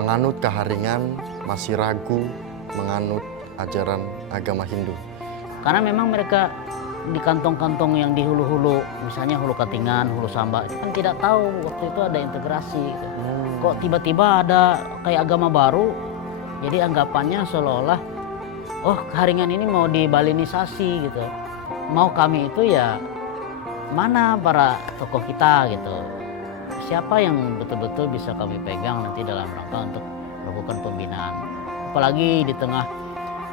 penganut Kaharingan masih ragu menganut ajaran agama Hindu. Karena memang mereka di kantong-kantong yang di hulu-hulu, misalnya Hulu Katingan, Hulu Samba, itu kan tidak tahu waktu itu ada integrasi. Kok tiba-tiba ada kayak agama baru, jadi anggapannya seolah-olah, oh Kaharingan ini mau dibalinisasi gitu. Mau kami itu ya mana para tokoh kita gitu. Siapa yang betul-betul bisa kami pegang nanti dalam rangka untuk melakukan pembinaan. Apalagi di tengah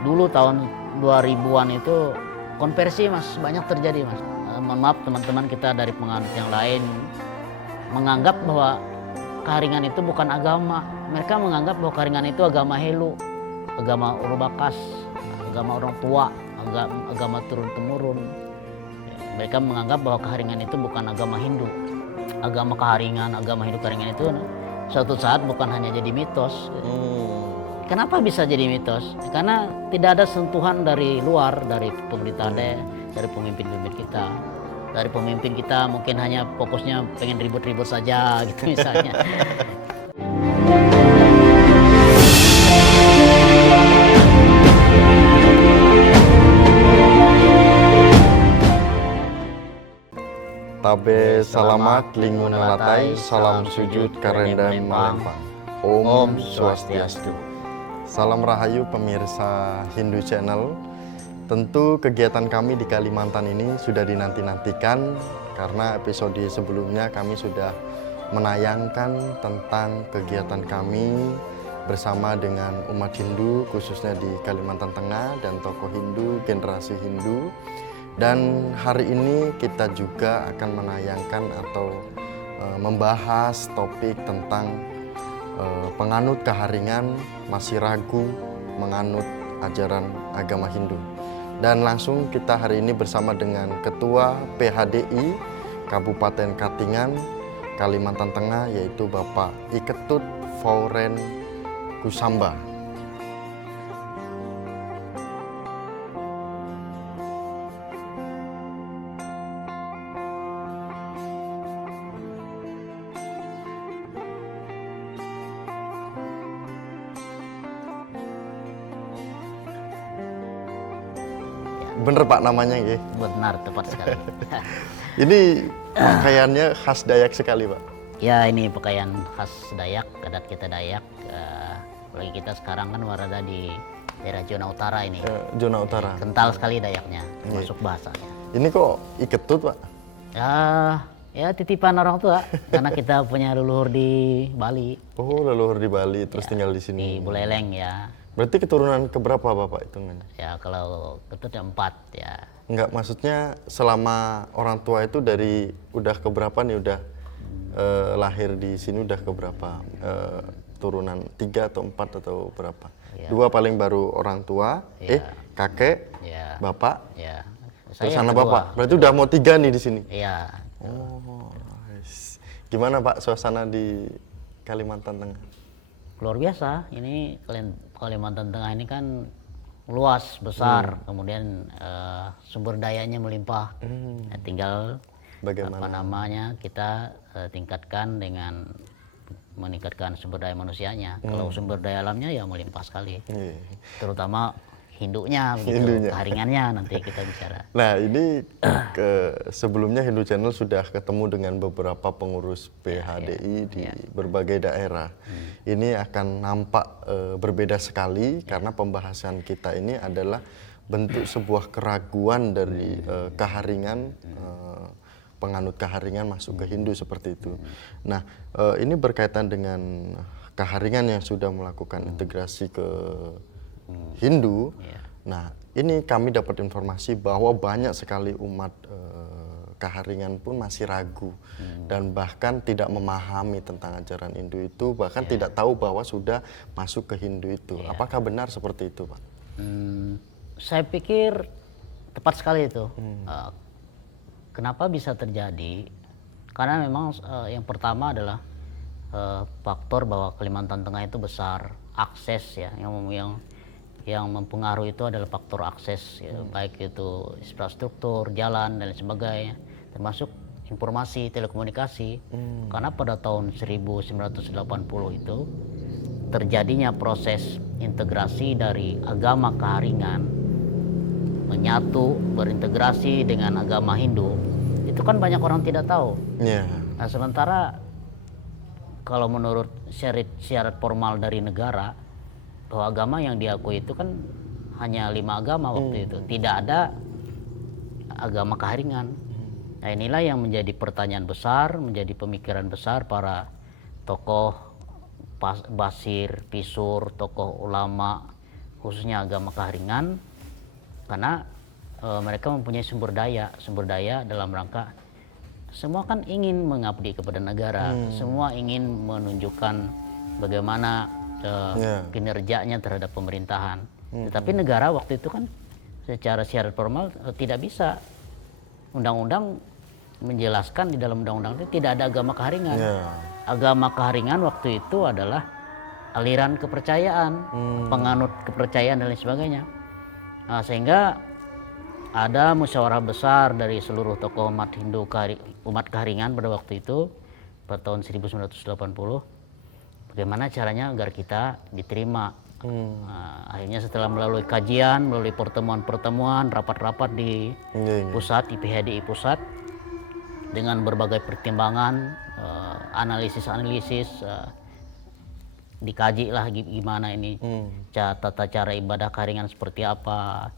dulu tahun 2000-an itu konversi mas banyak terjadi mas. Mohon maaf teman-teman kita dari penganut yang lain menganggap bahwa Kaharingan itu bukan agama. Mereka menganggap bahwa Kaharingan itu agama Helu, agama Urubakas, agama orang tua, agama turun-temurun. Mereka menganggap bahwa Kaharingan itu bukan agama Hindu. Agama Kaharingan, agama Hindu Kaharingan itu suatu saat bukan hanya jadi mitos. Kenapa bisa jadi mitos? Karena tidak ada sentuhan dari luar, dari pemerintah dari pemimpin-pemimpin kita. Dari pemimpin kita mungkin hanya fokusnya pengen ribut-ribut saja gitu misalnya. Tabe salamat lingun ngalatai, salam sujud karendam malempang. Om Swastiastu. Salam rahayu pemirsa Hindu Channel. Tentu kegiatan kami di Kalimantan ini sudah dinanti-nantikan karena episode sebelumnya kami sudah menayangkan tentang kegiatan kami bersama dengan umat Hindu khususnya di Kalimantan Tengah dan tokoh Hindu, generasi Hindu. Dan hari ini kita juga akan menayangkan atau membahas topik tentang penganut Kaharingan masih ragu menganut ajaran agama Hindu. Dan langsung kita hari ini bersama dengan Ketua PHDI Kabupaten Katingan, Kalimantan Tengah, yaitu Bapak Iketut Fauren Kusamba. Bener Pak namanya ya? Benar, tepat sekali. Ini pakaiannya khas Dayak sekali Pak. Ya ini pakaian khas Dayak, adat kita Dayak. Apalagi kita sekarang kan berada di daerah zona utara ini. Zona utara. Kental sekali Dayaknya, masuk bahasanya. Ini kok Iketut Pak? Ya titipan orang tua, karena kita punya leluhur di Bali. Oh leluhur di Bali, terus tinggal di sini. Di Buleleng ya. Berarti keturunan keberapa Bapak hitungannya? Ya kalau Ketut ya 4 ya. Enggak, maksudnya selama orang tua itu dari udah keberapa nih udah lahir di sini udah keberapa turunan 3 atau 4 atau berapa? Ya. 2 paling baru orang tua, kakek, bapak, terus anak bapak. Berarti udah mau 3 nih di sini. Iya. Oh, nice. Gimana Pak suasana di Kalimantan Tengah? Luar biasa. Ini Kalimantan Tengah ini kan luas, besar, kemudian sumber dayanya melimpah. Nah, tinggal bagaimana kita tingkatkan dengan meningkatkan sumber daya manusianya. Kalau sumber daya alamnya ya melimpah sekali, terutama Hindunya, begitu, Kaharingannya nanti kita bicara. Nah ini sebelumnya Hindu Channel sudah ketemu dengan beberapa pengurus PHDI di berbagai daerah. Ini akan nampak berbeda sekali karena pembahasan kita ini adalah bentuk sebuah keraguan dari Kaharingan, penganut Kaharingan masuk ke Hindu seperti itu. Nah ini berkaitan dengan Kaharingan yang sudah melakukan integrasi ke Hindu. Nah ini kami dapat informasi bahwa banyak sekali umat Kaharingan pun masih ragu dan bahkan tidak memahami tentang ajaran Hindu itu, bahkan tidak tahu bahwa sudah masuk ke Hindu itu. Apakah benar seperti itu Pak? Saya pikir tepat sekali itu. Kenapa bisa terjadi? Karena memang yang pertama adalah faktor bahwa Kalimantan Tengah itu besar, akses ya, yang mempengaruhi itu adalah faktor akses, ya, baik itu infrastruktur, jalan dan sebagainya, termasuk informasi telekomunikasi. Karena pada tahun 1980 itu terjadinya proses integrasi dari agama Keharingan menyatu berintegrasi dengan agama Hindu, itu kan banyak orang tidak tahu. Nah, sementara kalau menurut syarat formal dari negara, bahwa agama yang diakui itu kan hanya 5 agama waktu itu, tidak ada agama Keharingan. Nah, inilah yang menjadi pertanyaan besar, menjadi pemikiran besar para tokoh basir, pisur, tokoh ulama, khususnya agama Keharingan, karena mereka mempunyai sumber daya dalam rangka semua kan ingin mengabdi kepada negara, semua ingin menunjukkan bagaimana kinerjanya terhadap pemerintahan. Tetapi negara waktu itu kan secara syarat formal tidak bisa. Undang-undang menjelaskan di dalam undang-undang itu tidak ada agama Keharingan. Agama Keharingan waktu itu adalah aliran kepercayaan, penganut kepercayaan dan lain sebagainya. Nah, sehingga ada musyawarah besar dari seluruh tokoh umat Hindu umat Keharingan pada waktu itu pada tahun 1980. Bagaimana caranya agar kita diterima. Akhirnya setelah melalui kajian, melalui pertemuan-pertemuan, rapat-rapat di pusat, IPHDI pusat, dengan berbagai pertimbangan, analisis-analisis, dikaji lah gimana ini tata cara ibadah Keharingan seperti apa,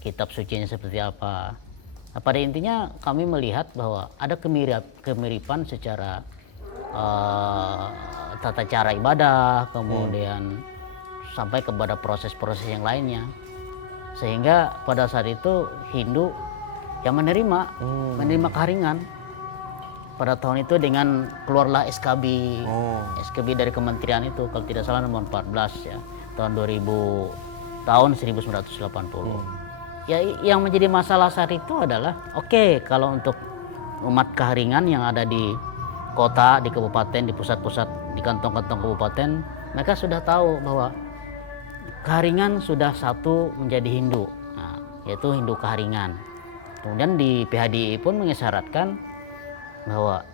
kitab sucinya seperti apa. Nah, pada intinya kami melihat bahwa ada kemiripan secara tata cara ibadah, kemudian sampai kepada proses-proses yang lainnya, sehingga pada saat itu Hindu yang menerima Keharingan pada tahun itu dengan keluarlah SKB dari kementerian itu, kalau tidak salah nomor 14 ya, tahun 1980. Ya, yang menjadi masalah saat itu adalah kalau untuk umat Keharingan yang ada di kota, di kabupaten, di pusat-pusat, di kantong-kantong kabupaten, mereka sudah tahu bahwa Keharingan sudah satu menjadi Hindu, yaitu Hindu Keharingan. Kemudian di PHDI pun mengisyaratkan bahwa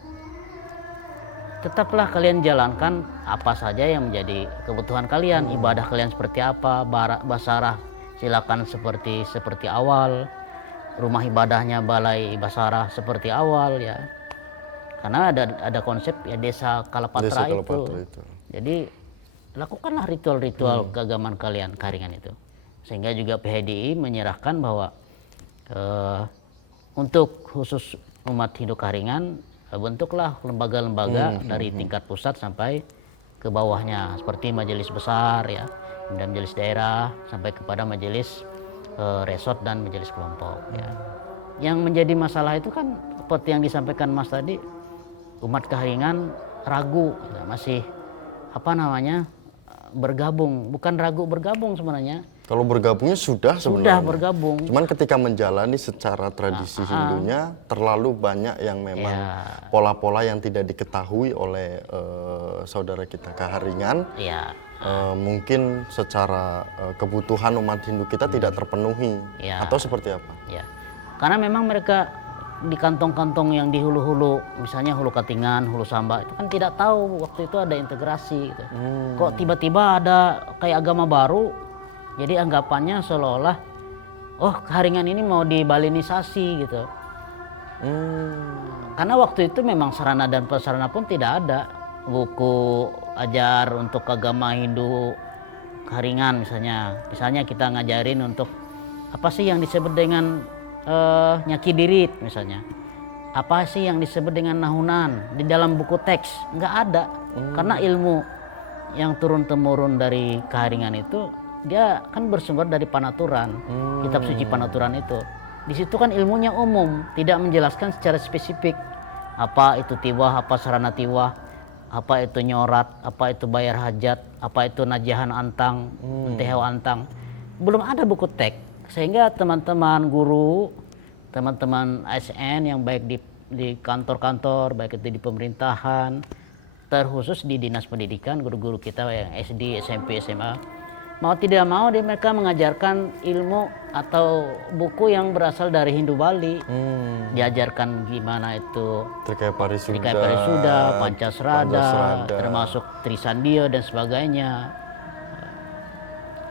tetaplah kalian jalankan apa saja yang menjadi kebutuhan kalian, ibadah kalian seperti apa, basarah silakan seperti awal, rumah ibadahnya balai basarah seperti awal ya. Karena ada konsep ya desa Kalapatra itu. Jadi lakukanlah ritual-ritual keagamaan kalian Keharingan itu. Sehingga juga PHDI menyerahkan bahwa untuk khusus umat Hindu Keharingan, bentuklah lembaga-lembaga dari tingkat pusat sampai ke bawahnya, seperti majelis besar ya, kemudian majelis daerah sampai kepada majelis resort dan majelis kelompok ya. Yang menjadi masalah itu kan seperti yang disampaikan Mas tadi, umat Keharingan ragu, masih bergabung, bukan ragu bergabung sebenarnya. Kalau bergabungnya sudah sebenarnya. Sudah bergabung. Cuman ketika menjalani secara tradisi Hindunya terlalu banyak yang memang pola-pola yang tidak diketahui oleh saudara kita Keharingan. Mungkin secara kebutuhan umat Hindu kita tidak terpenuhi atau seperti apa? Karena memang mereka di kantong-kantong yang di hulu-hulu, misalnya Hulu Katingan, Hulu Samba, itu kan tidak tahu waktu itu ada integrasi gitu. Kok tiba-tiba ada kayak agama baru, jadi anggapannya seolah-olah Keharingan ini mau dibalinisasi gitu. Karena waktu itu memang sarana dan prasarana pun tidak ada. Buku ajar untuk agama Hindu Keharingan misalnya kita ngajarin untuk apa sih yang disebut dengan nyaki dirit misalnya, apa sih yang disebut dengan nahunan, di dalam buku teks nggak ada. Karena ilmu yang turun-temurun dari Keharingan itu dia kan bersumber dari Panaturan, kitab suci Panaturan itu. Di situ kan ilmunya umum, tidak menjelaskan secara spesifik apa itu tiwah, apa sarana tiwah, apa itu nyorat, apa itu bayar hajat, apa itu najahan antang, mentehau antang. Belum ada buku teks, sehingga teman-teman guru, teman-teman ASN yang baik di kantor-kantor, baik itu di pemerintahan, terkhusus di dinas pendidikan, guru-guru kita yang SD, SMP, SMA, mau tidak mau mereka mengajarkan ilmu atau buku yang berasal dari Hindu Bali. Diajarkan gimana itu Trikaya Trikaya Parisuda, Pancasrada, termasuk Trisandia dan sebagainya.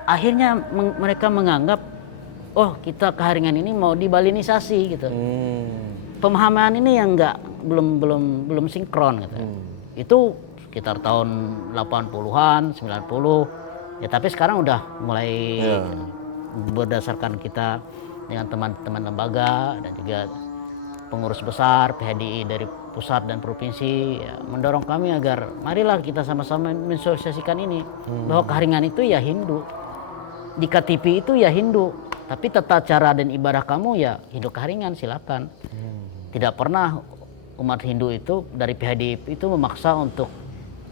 Akhirnya mereka menganggap, oh kita Keharingan ini mau dibalinisasi gitu. Pemahaman ini yang belum sinkron gitu. Itu sekitar tahun 80-an, 90. Ya tapi sekarang udah mulai berdasarkan kita dengan teman-teman lembaga dan juga pengurus besar PHDI dari pusat dan provinsi ya, mendorong kami agar marilah kita sama-sama mensosialisasikan ini bahwa Keharingan itu ya Hindu, di KTP itu ya Hindu, tapi tata cara dan ibadah kamu ya Hindu Keharingan, silakan. Tidak pernah umat Hindu itu dari PHDI itu memaksa untuk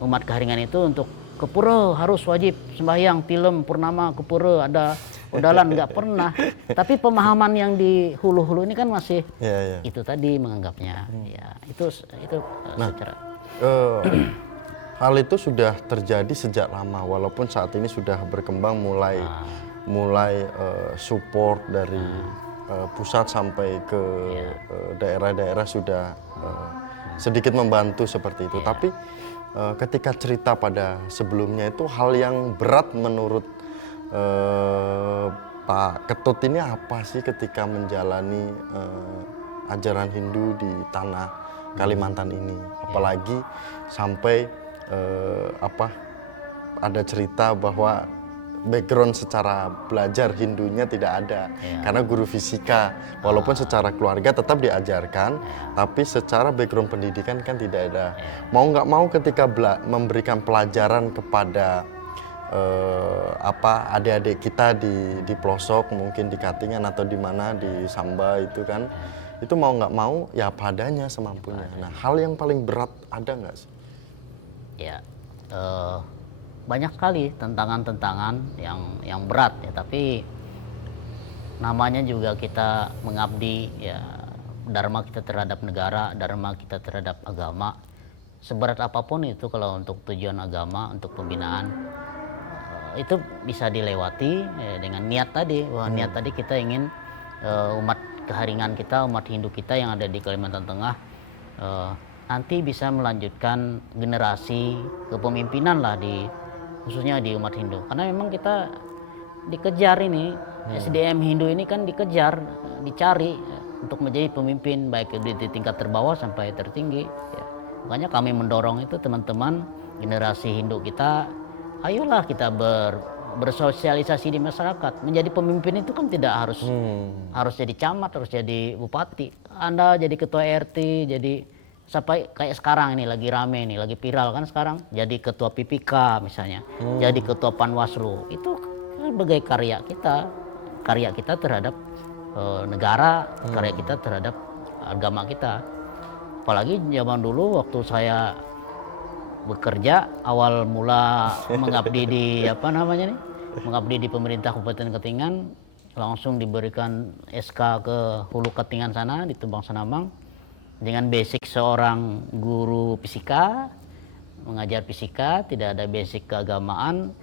umat Keharingan itu untuk ke pura harus wajib sembahyang tilem purnama ke pura ada udalan, nggak pernah. Tapi pemahaman yang di hulu-hulu ini kan masih itu tadi menganggapnya ya itu secara hal itu sudah terjadi sejak lama, walaupun saat ini sudah berkembang mulai support dari pusat sampai ke daerah-daerah sudah sedikit membantu seperti itu. Tapi ketika cerita pada sebelumnya itu hal yang berat menurut Pak Ketut ini apa sih ketika menjalani ajaran Hindu di tanah Kalimantan ini, apalagi sampai ada cerita bahwa background secara belajar Hindunya tidak ada karena guru fisika, walaupun secara keluarga tetap diajarkan, tapi secara background pendidikan kan tidak ada. Mau nggak mau ketika memberikan pelajaran kepada adik-adik kita di pelosok, mungkin di Katingan atau di mana di Samba itu kan, itu mau nggak mau ya padanya semampunya. Nah, hal yang paling berat ada nggak sih? Ya. Banyak sekali tantangan-tantangan yang berat ya, tapi namanya juga kita mengabdi ya, dharma kita terhadap negara, dharma kita terhadap agama. Seberat apapun itu kalau untuk tujuan agama, untuk pembinaan itu bisa dilewati ya, dengan niat tadi, bahwa niat tadi kita ingin umat Keharingan kita, umat Hindu kita yang ada di Kalimantan Tengah nanti bisa melanjutkan generasi kepemimpinan lah khususnya di umat Hindu, karena memang kita dikejar ini SDM Hindu ini kan dikejar, dicari untuk menjadi pemimpin baik di tingkat terbawah sampai tertinggi ya. Makanya kami mendorong itu teman-teman generasi Hindu kita, ayolah kita bersosialisasi di masyarakat. Menjadi pemimpin itu kan tidak harus jadi camat, harus jadi bupati. Anda jadi ketua RT, jadi sampai kayak sekarang ini lagi rame nih, lagi viral kan sekarang, jadi ketua PPK misalnya, jadi ketua Panwaslu. Itu sebagai karya kita terhadap negara, karya kita terhadap agama kita. Apalagi zaman dulu waktu saya bekerja awal mula mengabdi di mengabdi di pemerintah Kabupaten Katingan, langsung diberikan SK ke Hulu Katingan sana di Tumbang Sanamang dengan basic seorang guru fisika, mengajar fisika, tidak ada basic keagamaan.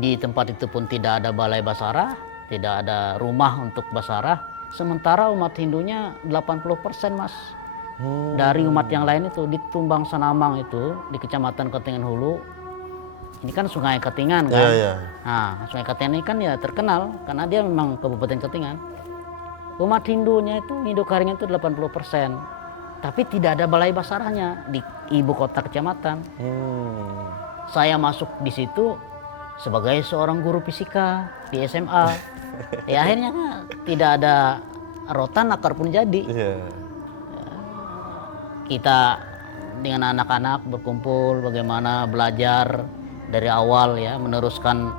Di tempat itu pun tidak ada balai basarah, tidak ada rumah untuk basarah. Sementara umat Hindunya 80% Mas. Dari umat yang lain itu di Tumbang Sanamang itu di Kecamatan Katingan Hulu. Ini kan Sungai Katingan kan. Nah, Sungai Katingan ini kan ya terkenal karena dia memang Kabupaten Katingan. Umat Hindunya itu, Hindu Keharingan itu 80%. Tapi tidak ada balai basarahnya di ibu kota kecamatan. Saya masuk di situ sebagai seorang guru fisika di SMA. Ya akhirnya tidak ada rotan, akar pun jadi. Kita dengan anak-anak berkumpul bagaimana belajar dari awal ya, meneruskan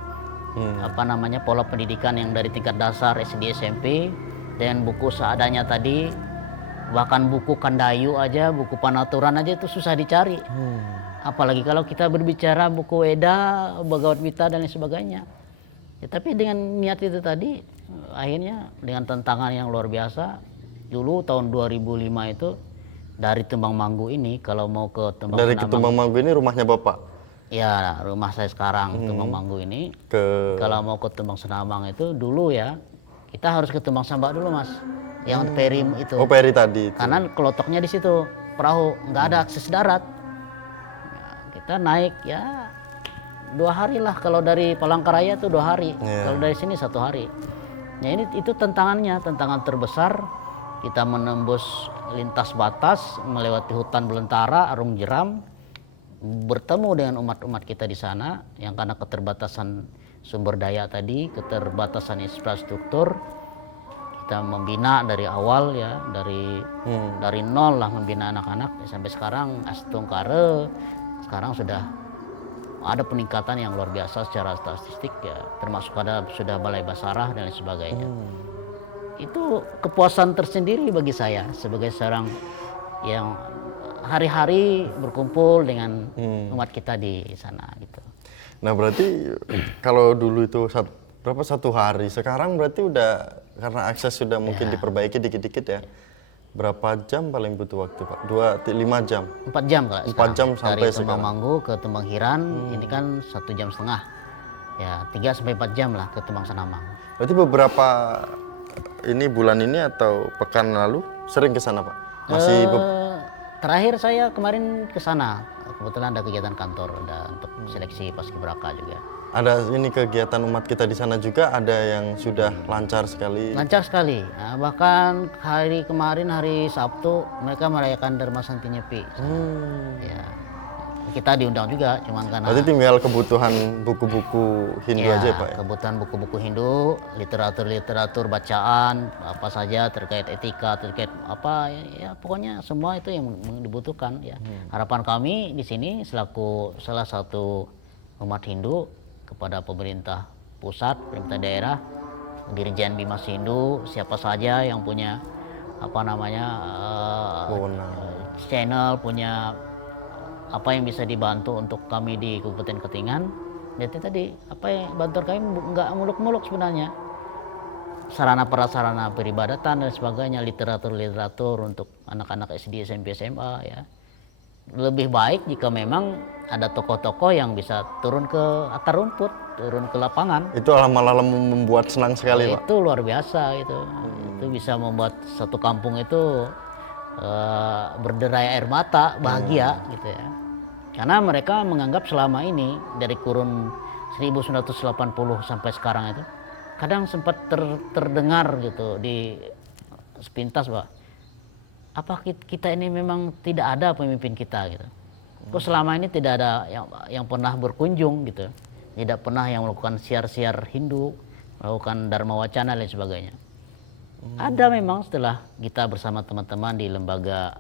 pola pendidikan yang dari tingkat dasar SD SMP. Dan buku seadanya tadi, bahkan buku Kandayu aja, buku Panaturan aja itu susah dicari. Apalagi kalau kita berbicara buku Weda, Bhagavad Gita dan lain sebagainya. Ya, tapi dengan niat itu tadi, akhirnya dengan tantangan yang luar biasa. Dulu tahun 2005 itu dari Tumbang Manggu ini, kalau mau ke Tumbang Dari Tumbang Manggu ini rumahnya Bapak? Ya, rumah saya sekarang Tumbang Manggu ini. ke Kalau mau ke Tumbang Senamang itu dulu ya, kita harus ke Tumbang Sambak dulu Mas. Yang peri itu. Oh, Peri tadi itu. Karena kelotoknya di situ, perahu, nggak ada akses darat. Ya, kita naik ya 2 hari lah. Kalau dari Palangkaraya tuh 2 hari. Iya. Kalau dari sini 1 hari. Ya ini itu tantangannya, tantangan terbesar. Kita menembus lintas batas, melewati hutan belantara, arung jeram, bertemu dengan umat-umat kita di sana yang karena keterbatasan sumber daya tadi, keterbatasan infrastruktur, kita membina dari awal ya, dari nol lah membina anak-anak sampai sekarang Astung Kare sekarang sudah ada peningkatan yang luar biasa secara statistik ya, termasuk ada sudah balai basarah dan lain sebagainya. Itu kepuasan tersendiri bagi saya sebagai seorang yang hari-hari berkumpul dengan umat kita di sana gitu. Nah berarti kalau dulu itu berapa 1 hari, sekarang berarti udah karena akses sudah mungkin diperbaiki dikit-dikit ya. Berapa jam paling butuh waktu Pak? 5 jam? 4 jam kalau 4 jam sampai dari Tumbang sekarang. Manggu ke Tumbang Hiran ini kan 1,5 jam. Ya 3-4 jam lah ke Tumbang Senamang. Berarti beberapa ini bulan ini atau pekan lalu sering ke sana Pak? Masih Terakhir saya kemarin ke sana. Kebetulan ada kegiatan kantor untuk seleksi paskibraka juga. ada ini kegiatan umat kita di sana juga, ada yang sudah lancar sekali. Lancar sekali. Nah, bahkan hari kemarin hari Sabtu mereka merayakan Dharma Santi Nyepi. Ya. Kita diundang juga, cuman karena Berarti tinggal kebutuhan buku-buku Hindu aja Pak ya? kebutuhan buku-buku Hindu, literatur bacaan, apa saja terkait etika, terkait apa ya pokoknya semua itu yang dibutuhkan ya. Harapan kami di sini selaku salah satu umat Hindu kepada pemerintah pusat, pemerintah daerah, Dirjen Bimas Hindu, siapa saja yang punya apa namanya channel, punya apa yang bisa dibantu untuk kami di Kabupaten Katingan. Jadi tadi apa yang bantuan kami nggak muluk-muluk sebenarnya, sarana prasarana peribadatan dan sebagainya, literatur untuk anak-anak SD, SMP, SMA ya. Lebih baik jika memang ada tokoh-tokoh yang bisa turun ke akar rumput, turun ke lapangan. Itu malah membuat senang sekali Pak. Itu luar biasa itu. Itu bisa membuat satu kampung itu berderai air mata, bahagia gitu ya. Karena mereka menganggap selama ini dari kurun 1980 sampai sekarang itu kadang sempat terdengar gitu di sepintas Pak, apa kita ini memang tidak ada pemimpin kita gitu. Kok selama ini tidak ada yang pernah berkunjung gitu, tidak pernah yang melakukan siar-siar Hindu, melakukan Dharma Wacana dan lain sebagainya. Ada memang setelah kita bersama teman-teman di lembaga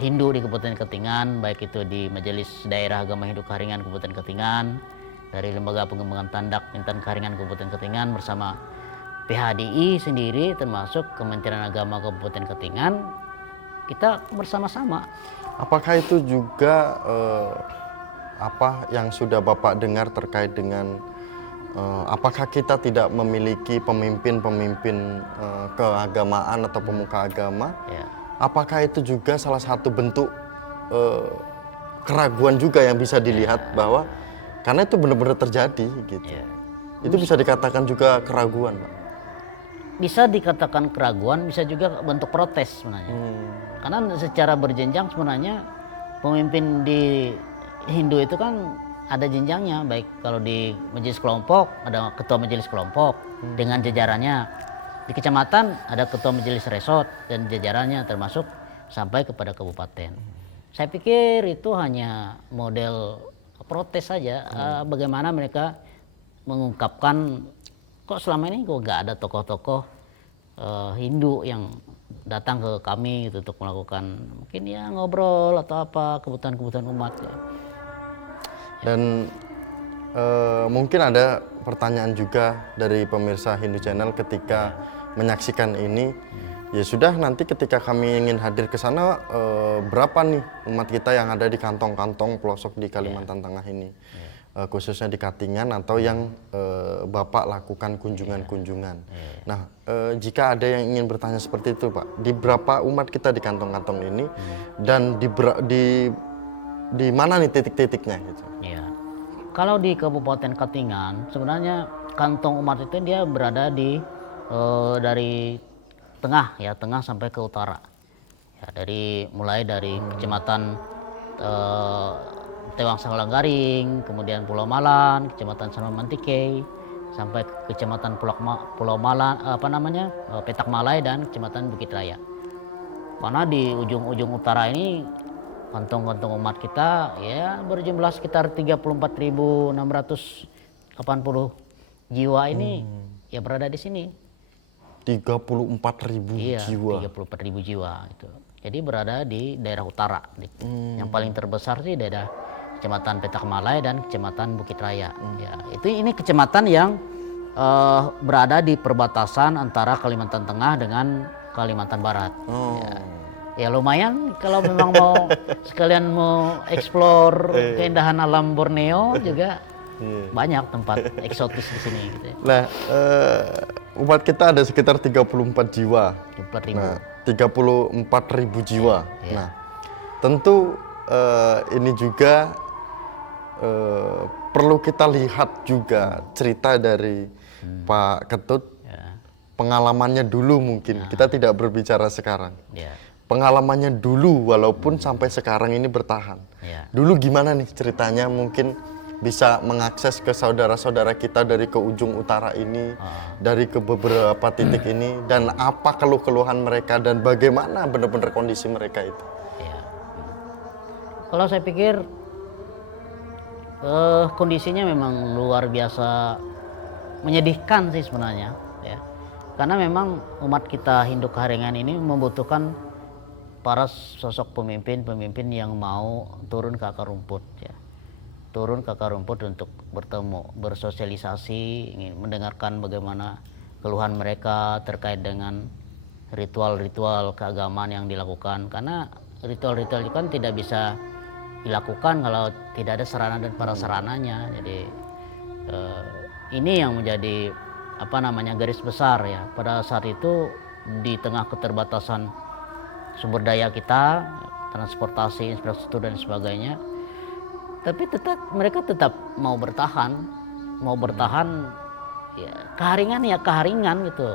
Hindu di Kabupaten Katingan, baik itu di Majelis Daerah Agama Hindu Karingan Kabupaten Katingan, dari Lembaga Pengembangan Tandak Intan Karingan Kabupaten Katingan bersama PHDI sendiri, termasuk Kementerian Agama Kabupaten Katingan, kita bersama-sama. Apakah itu juga apa yang sudah Bapak dengar terkait dengan apakah kita tidak memiliki pemimpin-pemimpin keagamaan atau pemuka agama? Ya. Apakah itu juga salah satu bentuk keraguan juga yang bisa dilihat bahwa karena itu benar-benar terjadi gitu. Ya. Itu bisa dikatakan juga keraguan, Pak. Bisa dikatakan keraguan, bisa juga bentuk protes sebenarnya. Karena secara berjenjang sebenarnya pemimpin di Hindu itu kan ada jenjangnya, baik kalau di majelis kelompok ada ketua majelis kelompok dengan jajarannya, di kecamatan ada ketua majelis resort dan jajarannya termasuk sampai kepada kabupaten. Saya pikir itu hanya model protes saja, bagaimana mereka mengungkapkan kok selama ini kok nggak ada tokoh-tokoh Hindu yang datang ke kami gitu, untuk melakukan mungkin ya ngobrol atau apa kebutuhan-kebutuhan umat ya. Dan mungkin ada pertanyaan juga dari pemirsa Hindu Channel ketika menyaksikan ini. Ya sudah, nanti ketika kami ingin hadir ke sana, berapa nih umat kita yang ada di kantong-kantong pelosok di Kalimantan Tengah ini, khususnya di Katingan atau yang Bapak lakukan kunjungan-kunjungan. Nah, jika ada yang ingin bertanya seperti itu Pak, di berapa umat kita di kantong-kantong ini, dan di di mana nih titik-titiknya gitu? Ya. Kalau di Kabupaten Katingan sebenarnya kantong umat itu dia berada di dari tengah ya, tengah sampai ke utara. Ya, mulai dari Kecamatan Tewang Sangolanggaring, kemudian Pulau Malan, Kecamatan Sanomantike, sampai ke Kecamatan Pulau Malan Petak Malai dan Kecamatan Bukit Raya. Mana di ujung-ujung utara ini kantong-kantong umat kita ya berjumlah sekitar 34.680 jiwa ini ya berada di sini. 34.000 Iya, jiwa. 34.000 jiwa itu. Jadi berada di daerah utara. Yang paling terbesar sih daerah Kecamatan Petak Malai dan Kecamatan Bukit Raya. Ya, ini kecamatan yang berada di perbatasan antara Kalimantan Tengah dengan Kalimantan Barat. Ya lumayan kalau memang mau sekalian mau explore keindahan alam Borneo juga banyak tempat eksotis di sini. Gitu. Nah, umat kita ada sekitar 34 jiwa. 34.000. Nah, 34.000 jiwa. Iya. Nah, tentu ini juga perlu kita lihat juga cerita dari Pak Ketut. Pengalamannya dulu mungkin, kita tidak berbicara sekarang. Ya. Pengalamannya dulu walaupun sampai sekarang ini bertahan. Ya. Dulu gimana nih ceritanya, mungkin bisa mengakses ke saudara-saudara kita dari ke ujung utara ini, dari ke beberapa titik ini, dan apa keluh-keluhan mereka dan bagaimana benar-benar kondisi mereka itu. Ya. Kalau saya pikir kondisinya memang luar biasa menyedihkan sih sebenarnya, ya. Karena memang umat kita Hindu Kaharingan ini membutuhkan para sosok pemimpin yang mau turun ke akar rumput, ya. Turun ke akar rumput untuk bertemu, bersosialisasi, ingin mendengarkan bagaimana keluhan mereka terkait dengan ritual-ritual keagamaan yang dilakukan. Karena ritual-ritual itu kan tidak bisa dilakukan kalau tidak ada sarana dan prasarananya. Jadi ini yang menjadi garis besar ya. Pada saat itu di tengah keterbatasan sumber daya kita, transportasi, infrastruktur dan sebagainya, tapi mereka tetap mau bertahan ya, keharingan gitu.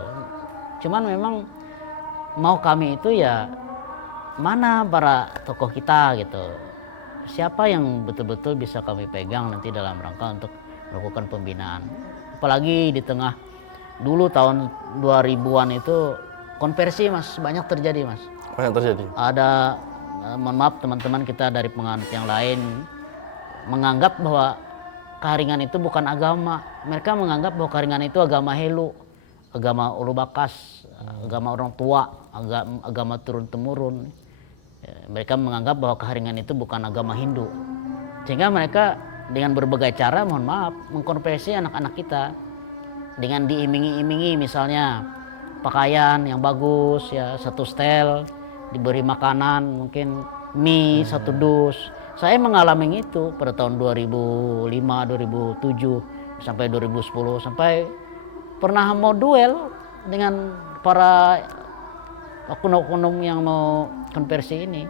Cuman memang mau kami itu ya mana para tokoh kita gitu, siapa yang betul-betul bisa kami pegang nanti dalam rangka untuk melakukan pembinaan. Apalagi di tengah dulu tahun 2000-an itu konversi Mas, banyak terjadi Mas. Banyak terjadi. Ada mohon maaf teman-teman kita dari penganut yang lain menganggap bahwa Kaharingan itu bukan agama. Mereka menganggap bahwa Kaharingan itu agama Helu, agama Ulu Bakas, agama orang tua, agama turun-temurun. Mereka menganggap bahwa Kaharingan itu bukan agama Hindu. Sehingga mereka dengan berbagai cara, mohon maaf, mengkonversi anak-anak kita dengan diiming-imingi misalnya pakaian yang bagus, ya satu setel, diberi makanan, mungkin mie satu dus. Saya mengalami itu pada tahun 2005, 2007, sampai 2010, sampai pernah mau duel dengan para oknum-oknum yang mau konversi ini.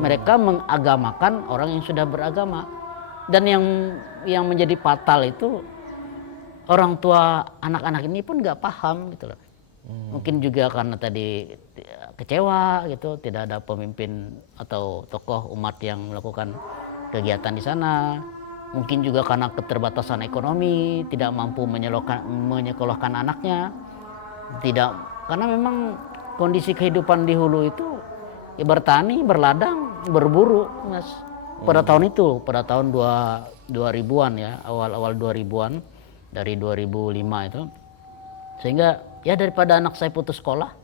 Mereka mengagamakan orang yang sudah beragama. Dan yang menjadi fatal itu orang tua anak-anak ini pun nggak paham gitu loh. Mungkin juga karena tadi kecewa gitu, tidak ada pemimpin atau tokoh umat yang melakukan kegiatan di sana. Mungkin juga karena keterbatasan ekonomi, tidak mampu menyekolahkan anaknya. Karena memang kondisi kehidupan di hulu itu ya bertani, berladang, berburu, Mas. Pada tahun itu, pada tahun 2000-an ya, awal-awal 2000-an, dari 2005 itu. Sehingga ya daripada anak saya putus sekolah,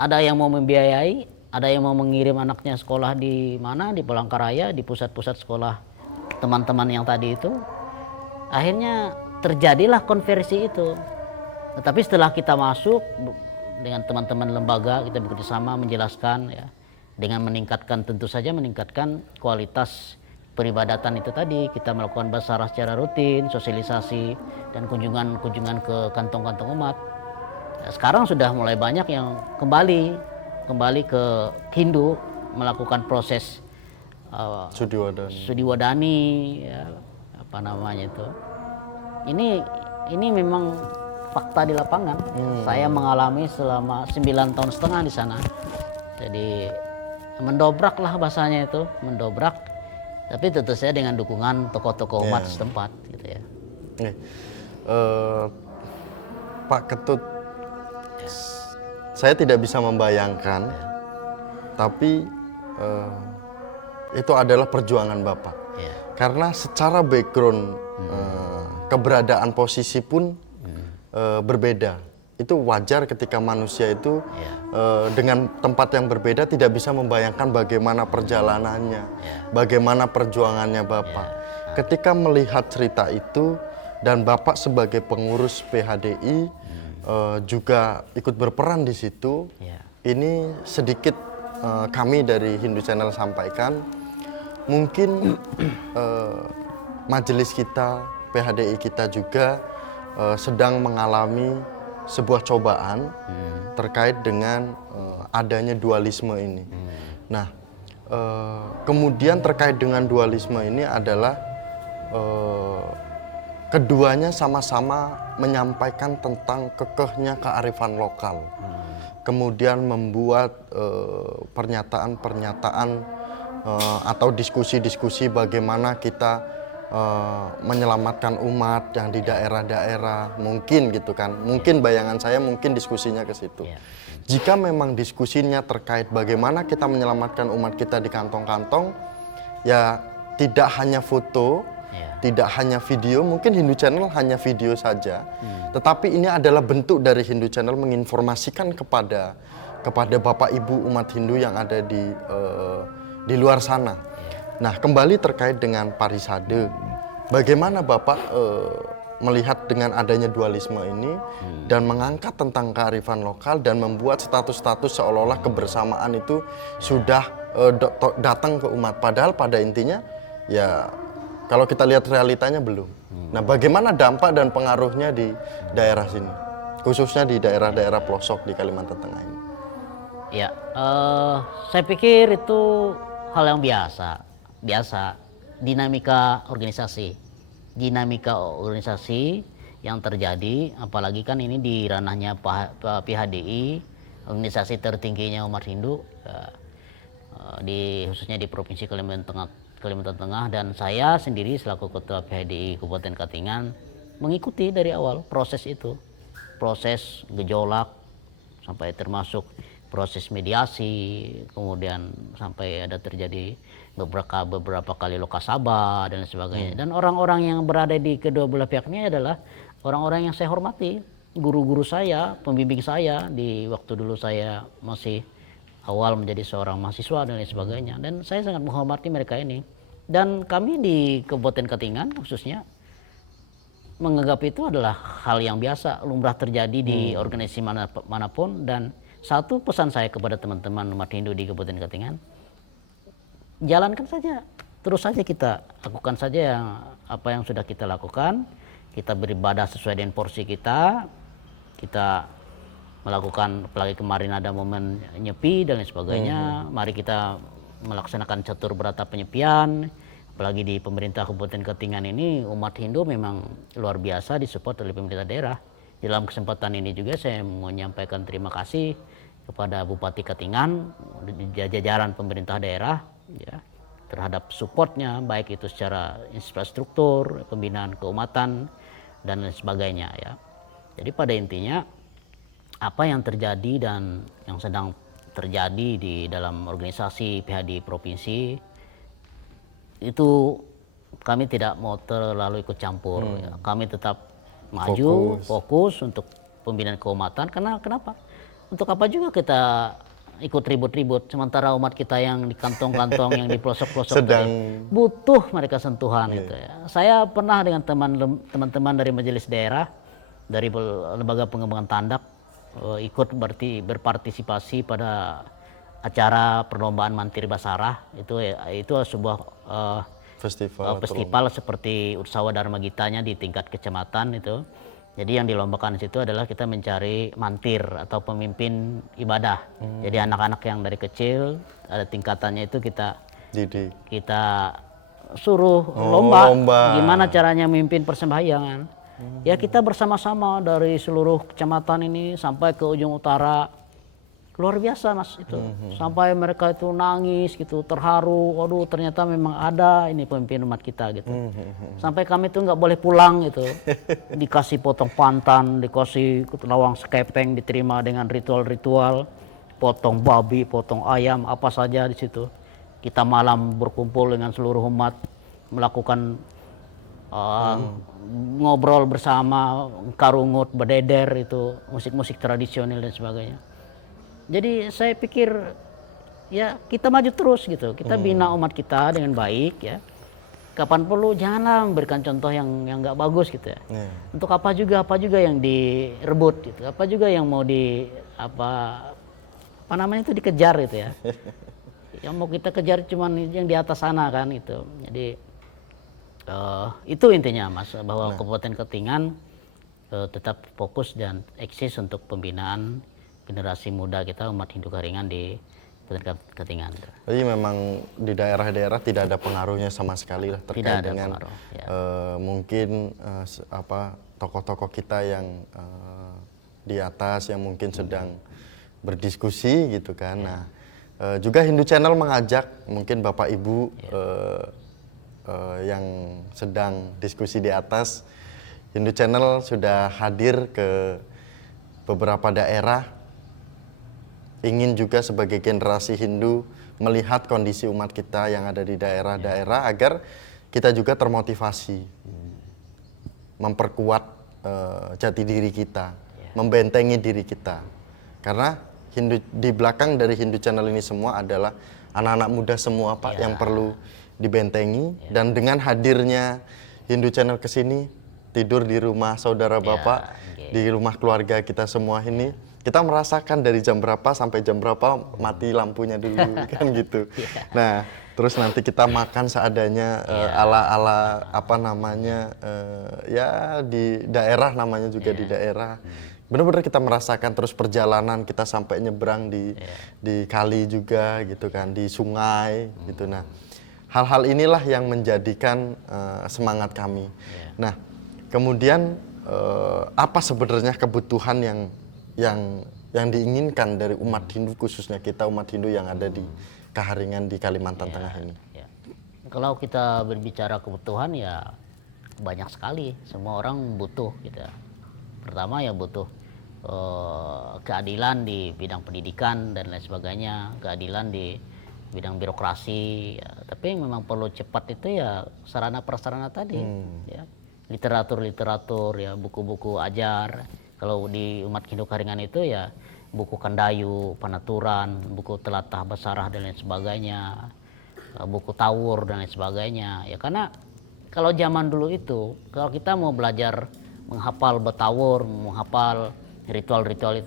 ada yang mau membiayai, ada yang mau mengirim anaknya sekolah di mana, di Palangkaraya, di pusat-pusat sekolah teman-teman yang tadi itu. Akhirnya terjadilah konversi itu. Tetapi setelah kita masuk dengan teman-teman lembaga, kita bekerjasama menjelaskan ya, dengan tentu saja meningkatkan kualitas peribadatan itu tadi. Kita melakukan basarah secara rutin, sosialisasi, dan kunjungan ke kantong-kantong umat. Sekarang sudah mulai banyak yang kembali ke Hindu, melakukan proses Sudiwadani, ya, apa namanya itu. Ini memang fakta di lapangan. Saya mengalami selama 9,5 tahun di sana. Jadi mendobrak lah bahasanya itu, mendobrak. Tapi tentu saja dengan dukungan tokoh-tokoh umat setempat, gitu ya. Pak Ketut, saya tidak bisa membayangkan, tapi itu adalah perjuangan Bapak. Karena secara background keberadaan posisi pun berbeda. Itu wajar ketika manusia itu dengan tempat yang berbeda tidak bisa membayangkan bagaimana perjalanannya, bagaimana perjuangannya Bapak. Ketika melihat cerita itu dan Bapak sebagai pengurus PHDI juga ikut berperan di situ, ini sedikit kami dari Hindu Channel sampaikan, mungkin majelis kita, PHDI kita juga sedang mengalami sebuah cobaan terkait dengan adanya dualisme ini. Nah, kemudian terkait dengan dualisme ini adalah keduanya sama-sama menyampaikan tentang kekehnya kearifan lokal. Kemudian membuat pernyataan-pernyataan atau diskusi-diskusi bagaimana kita menyelamatkan umat yang di daerah-daerah, mungkin gitu kan, mungkin bayangan saya mungkin diskusinya ke situ. Jika memang diskusinya terkait bagaimana kita menyelamatkan umat kita di kantong-kantong, ya tidak hanya foto, tidak hanya video, mungkin Hindu Channel hanya video saja, tetapi ini adalah bentuk dari Hindu Channel menginformasikan kepada Bapak Ibu umat Hindu yang ada di luar sana. Nah, kembali terkait dengan parisade, bagaimana Bapak melihat dengan adanya dualisme ini dan mengangkat tentang kearifan lokal dan membuat status-status seolah-olah kebersamaan itu sudah datang ke umat, padahal pada intinya ya kalau kita lihat realitanya belum. Nah, bagaimana dampak dan pengaruhnya di daerah sini, khususnya di daerah-daerah pelosok di Kalimantan Tengah ini? Ya, saya pikir itu hal yang biasa dinamika organisasi yang terjadi, apalagi kan ini di ranahnya PHDI, organisasi tertingginya umat Hindu, khususnya di Provinsi Kalimantan Tengah, dan saya sendiri selaku Ketua PHDI Kabupaten Katingan mengikuti dari awal proses itu, proses gejolak sampai termasuk proses mediasi, kemudian sampai ada terjadi beberapa kali lokasabah dan sebagainya. Dan orang-orang yang berada di kedua belah pihak ini adalah orang-orang yang saya hormati, guru-guru saya, pembimbing saya di waktu dulu saya masih awal menjadi seorang mahasiswa dan lain sebagainya. Dan saya sangat menghormati mereka ini. Dan kami di Kabupaten Katingan khususnya menganggap itu adalah hal yang biasa, lumrah terjadi di organisasi manapun. Dan satu pesan saya kepada teman-teman umat Hindu di Kabupaten Katingan, jalankan saja, terus saja kita lakukan saja apa yang sudah kita lakukan. Kita beribadah sesuai dengan porsi kita melakukan, apalagi kemarin ada momen nyepi dan lain sebagainya. Mari kita melaksanakan catur berata penyepian, apalagi di pemerintah Kabupaten Katingan ini umat Hindu memang luar biasa disupport oleh pemerintah daerah. Dalam kesempatan ini juga saya mau menyampaikan terima kasih kepada Bupati Katingan, jajaran pemerintah daerah, ya, terhadap supportnya, baik itu secara infrastruktur, pembinaan keumatan dan lain sebagainya, ya. Jadi pada intinya apa yang terjadi dan yang sedang terjadi di dalam organisasi PHDI provinsi itu kami tidak mau terlalu ikut campur, ya. Kami tetap maju, fokus untuk pembinaan keumatan. Karena kenapa? Untuk apa juga kita ikut ribut-ribut sementara umat kita yang di kantong-kantong yang di pelosok-pelosok butuh mereka sentuhan, gitu ya. Saya pernah dengan teman-teman dari majelis daerah dari lembaga pengembangan tandak ikut berpartisipasi pada acara perlombaan Mantir Basarah. Itu sebuah festival seperti Utsawa Dharma Gitanya di tingkat kecamatan itu. Jadi yang dilombakan di situ adalah kita mencari mantir atau pemimpin ibadah. Jadi anak-anak yang dari kecil ada tingkatannya itu kita didik. Kita suruh lomba, lomba. gimana caranya memimpin persembahyangan. Ya kita bersama-sama dari seluruh kecamatan ini sampai ke ujung utara. Luar biasa Mas itu. Sampai mereka itu nangis gitu, terharu. Waduh ternyata memang ada ini pemimpin umat kita gitu. Sampai kami tuh nggak boleh pulang gitu. Dikasih potong pantan, dikasih lawang sekepeng, diterima dengan ritual-ritual. Potong babi, potong ayam, apa saja di situ. Kita malam berkumpul dengan seluruh umat, melakukan ngobrol bersama, karungut, bededer itu, musik-musik tradisional dan sebagainya. Jadi saya pikir ya kita maju terus gitu, kita bina umat kita dengan baik ya. Kapan perlu janganlah memberikan contoh yang nggak bagus gitu ya. Untuk apa juga yang direbut gitu, apa juga yang mau apa namanya itu dikejar gitu ya. Yang mau kita kejar cuman yang di atas sana kan itu. Jadi itu intinya Mas, bahwa Kabupaten Katingan tetap fokus dan eksis untuk pembinaan generasi muda kita umat Hindu Karingan di Kabupaten Katingan. Jadi memang di daerah-daerah tidak ada pengaruhnya sama sekali lah terkait dengan pengaruh, ya. Mungkin tokoh-tokoh kita yang di atas yang mungkin sedang berdiskusi gitu kan. Ya. Nah, juga Hindu Channel mengajak mungkin Bapak Ibu yang sedang diskusi di atas, Hindu Channel sudah hadir ke beberapa daerah, ingin juga sebagai generasi Hindu melihat kondisi umat kita yang ada di daerah-daerah agar kita juga termotivasi, memperkuat jati diri kita, membentengi diri kita. Karena di belakang dari Hindu Channel ini semua adalah anak-anak muda semua Pak yang perlu dibentengi. Dan dengan hadirnya Hindu Channel ke sini, tidur di rumah saudara Bapak, di rumah keluarga kita semua ini, kita merasakan dari jam berapa sampai jam berapa mati lampunya dulu kan gitu. Nah, terus nanti kita makan seadanya ala-ala apa namanya ya di daerah namanya juga di daerah. Benar-benar kita merasakan terus perjalanan kita sampai nyebrang di kali juga gitu kan, di sungai gitu. Nah, hal-hal inilah yang menjadikan semangat kami. Nah, kemudian apa sebenarnya kebutuhan yang diinginkan dari umat Hindu, khususnya kita umat Hindu yang ada di Kaharingan di Kalimantan Tengah ini? Kalau kita berbicara kebutuhan ya banyak sekali, semua orang butuh gitu ya. Pertama ya butuh keadilan di bidang pendidikan dan lain sebagainya, keadilan di bidang birokrasi ya. Tapi memang perlu cepat itu ya sarana prasarana tadi ya, literatur ya, buku-buku ajar. Kalau di umat Hindu Karingan itu ya buku Kandayu, Panaturan, buku Telatah Basarah dan lain sebagainya, buku Tawur dan lain sebagainya. Ya karena kalau zaman dulu itu, kalau kita mau belajar menghafal Betawur, menghafal ritual-ritual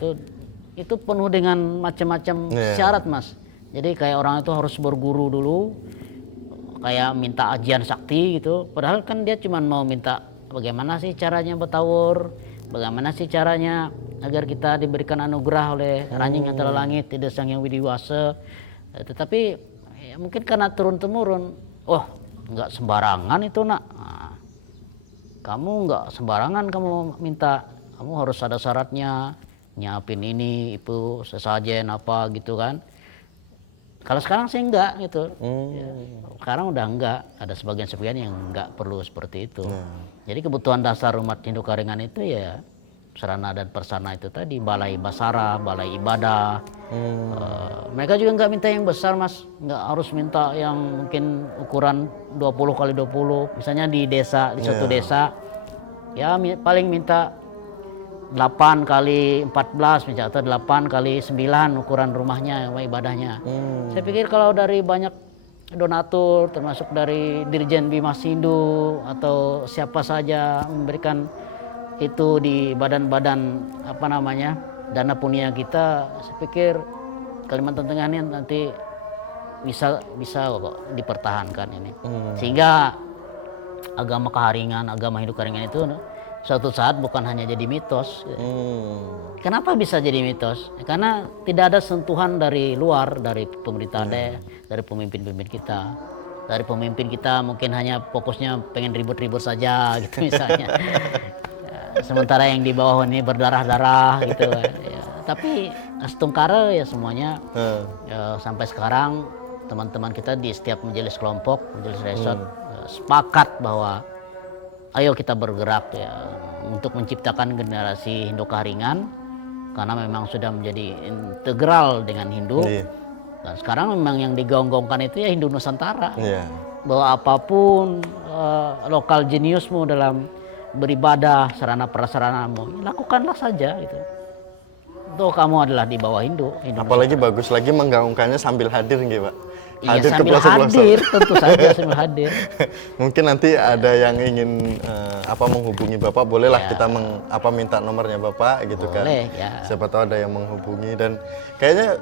itu penuh dengan macam-macam syarat Mas. Jadi kayak orang itu harus berguru dulu, kayak minta ajian sakti gitu. Padahal kan dia cuma mau minta bagaimana sih caranya Betawur, bagaimana sih caranya agar kita diberikan anugerah oleh Ranjing Antara Langit, Tidak Sang Yang Widiwasa. Tetapi ya, mungkin karena turun-temurun, nggak sembarangan itu nak. Nah, kamu nggak sembarangan kamu minta, kamu harus ada syaratnya, nyiapin ini, itu, sesajen apa gitu kan. Kalau sekarang sih enggak gitu. Ya, sekarang udah enggak, ada sebagian-sebagian yang enggak perlu seperti itu. Jadi kebutuhan dasar umat Hindu Karingan itu ya sarana dan persana itu tadi, balai basara, balai ibadah. Mereka juga enggak minta yang besar Mas, enggak harus minta yang mungkin ukuran 20 kali 20. Misalnya di desa, di suatu desa ya paling minta 8 kali 14 misalnya, atau 8 kali 9 ukuran rumahnya, ibadahnya. Saya pikir kalau dari banyak donatur, termasuk dari Dirjen Bimas Hindu atau siapa saja memberikan itu di badan-badan apa namanya dana punya kita, saya pikir Kalimantan Tengah ini nanti bisa kok dipertahankan ini. Sehingga agama Kaharingan, agama Hindu Karingan itu suatu saat bukan hanya jadi mitos. Kenapa bisa jadi mitos? Karena tidak ada sentuhan dari luar, dari pemerintah daerah, dari pemimpin-pemimpin kita. Dari pemimpin kita mungkin hanya fokusnya pengen ribut-ribut saja gitu misalnya. Sementara yang di bawah ini berdarah-darah gitu. Ya. Tapi Astungkara ya semuanya sampai sekarang teman-teman kita di setiap majelis kelompok, majelis resort sepakat bahwa ayo kita bergerak ya untuk menciptakan generasi Hindu Kaharingan karena memang sudah menjadi integral dengan Hindu. Dan sekarang memang yang digaung-gaungkan itu ya Hindu Nusantara. Bahwa apapun lokal jeniusmu dalam beribadah, sarana prasaranamu, lakukanlah saja gitu. Tuh kamu adalah di bawah Hindu Apalagi Nusantara. Bagus lagi menggaungkannya sambil hadir nggih, Pak. Iya, sambil hadir, tentu saja sambil hadir. Mungkin nanti ada yang ingin menghubungi Bapak, bolehlah kita minta nomornya Bapak gitu. Boleh, kan. Ya. Siapa tahu ada yang menghubungi dan kayaknya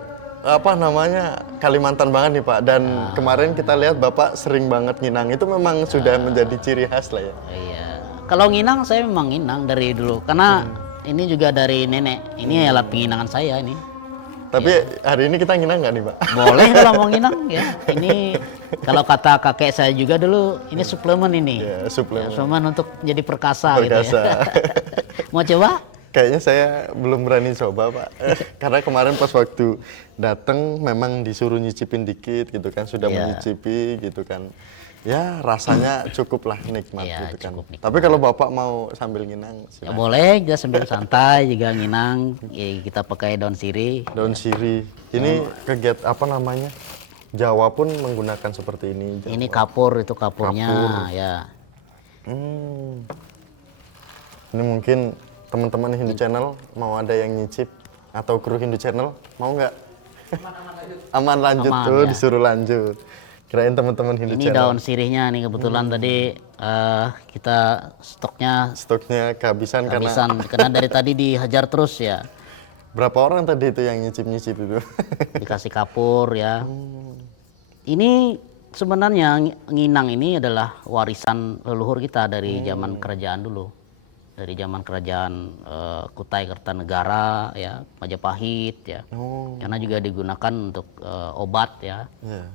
Kalimantan banget nih Pak. Dan kemarin kita lihat Bapak sering banget nginang, itu memang sudah menjadi ciri khas lah ya. Iya. Kalau nginang saya memang nginang dari dulu karena ini juga dari nenek. Ini alat penginangan saya ini. Tapi hari ini kita nginang nggak nih Pak? Boleh kalau mau nginang ya. Ini kalau kata kakek saya juga dulu, ini suplemen ini. Ya, suplemen untuk jadi perkasa. Gitu ya. Mau coba? Kayaknya saya belum berani coba Pak. Karena kemarin pas waktu datang memang disuruh nyicipin dikit gitu kan. Sudah menyicipi gitu kan. Ya rasanya cukup lah nikmat gitu kan. Tapi kalau Bapak mau sambil nginang ya boleh, kita sambil santai juga nginang. Ya, kita pakai daun sirih. Daun sirih. Ini kegiatan Jawa pun menggunakan seperti ini. Jawa. Ini kapur, itu kapurnya ya. Ini mungkin teman-teman Hindu Channel mau ada yang nyicip atau kru Hindu Channel mau nggak? Aman lanjut tuh ya. Disuruh lanjut. Kirain teman-teman Hindu Channel. Ini daun sirihnya nih kebetulan tadi kita stoknya kehabisan karena dari tadi dihajar terus ya. Berapa orang tadi itu yang nyicip itu? Dikasih kapur ya. Ini sebenarnya nginang ini adalah warisan leluhur kita dari zaman kerajaan dulu. Dari zaman kerajaan Kutai Kertanegara ya, Majapahit ya. Karena juga digunakan untuk obat ya.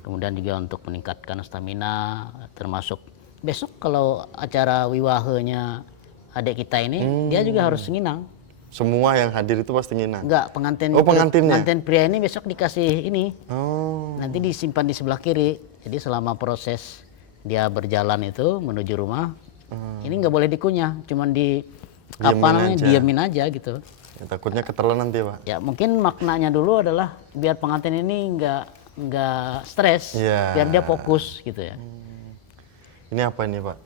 Kemudian juga untuk meningkatkan stamina, termasuk besok kalau acara wiwahanya adik kita ini dia juga harus nginang. Semua yang hadir itu pasti nginang. Enggak, pengantin pria ini besok dikasih ini. Nanti disimpan di sebelah kiri. Jadi selama proses dia berjalan itu menuju rumah, ini nggak boleh dikunyah, cuman diamin aja gitu. Ya, takutnya keterlaluan nanti Pak. Ya mungkin maknanya dulu adalah biar pengantin ini nggak stres, biar dia fokus gitu ya. Ini apa ini Pak?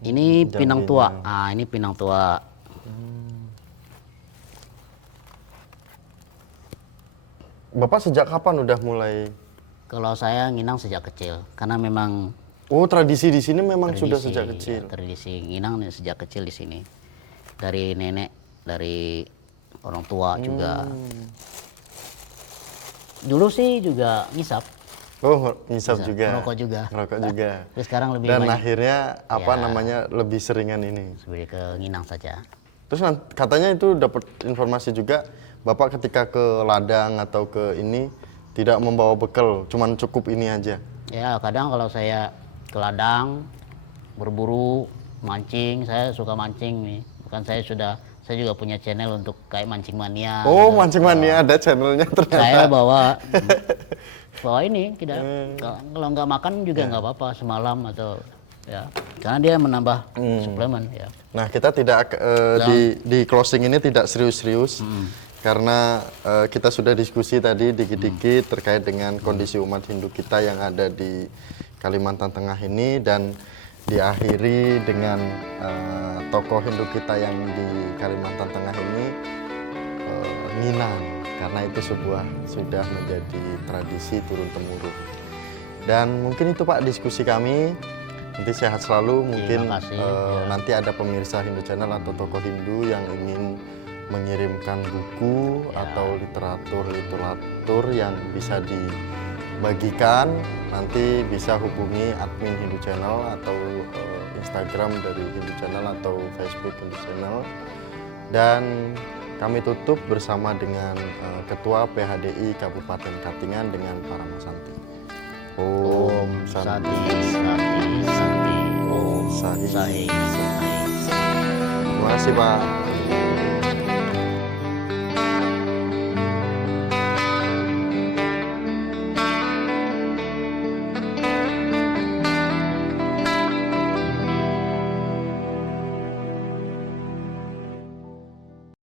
Ini pinang tua. Ini pinang tua. Bapak sejak kapan udah mulai? Kalau saya nginang sejak kecil, karena memang. Oh, tradisi di sini memang sudah sejak kecil. Ya, tradisi nginang sejak kecil di sini. Dari nenek, dari orang tua juga. Dulu sih juga ngisap. Oh, ngisap juga. Merokok juga. Merokok juga. Tapi sekarang lebih Dan banyak. akhirnya lebih seringan ini. Lebih ke nginang saja. Terus katanya itu dapat informasi juga Bapak ketika ke ladang atau ke ini tidak membawa bekal, cuman cukup ini aja. Ya, kadang kalau saya ke ladang berburu, mancing, saya suka mancing nih. Bukan saya juga punya channel untuk kayak mancing mania. Oh, gitu. Mancing mania ada channelnya ternyata. Saya bawa ini tidak kalau nggak makan juga nggak apa-apa semalam atau ya karena dia menambah suplemen ya. Nah, kita tidak di closing ini tidak serius-serius karena kita sudah diskusi tadi dikit-dikit terkait dengan kondisi umat Hindu kita yang ada di Kalimantan Tengah ini dan diakhiri dengan tokoh Hindu kita yang di Kalimantan Tengah ini nginang karena itu sudah menjadi tradisi turun-temurun. Dan mungkin itu Pak diskusi kami. Nanti sehat selalu. Mungkin nanti ada pemirsa Hindu Channel atau tokoh Hindu yang ingin mengirimkan buku atau literatur yang bisa dibagikan, nanti bisa hubungi admin Hindu Channel atau Instagram dari Hindu Channel atau Facebook Hindu Channel. Dan kami tutup bersama dengan Ketua PHDI Kabupaten Katingan dengan para Masanti. Om Santi. Sati. Om Sahi. Sahi. Terima kasih Pak.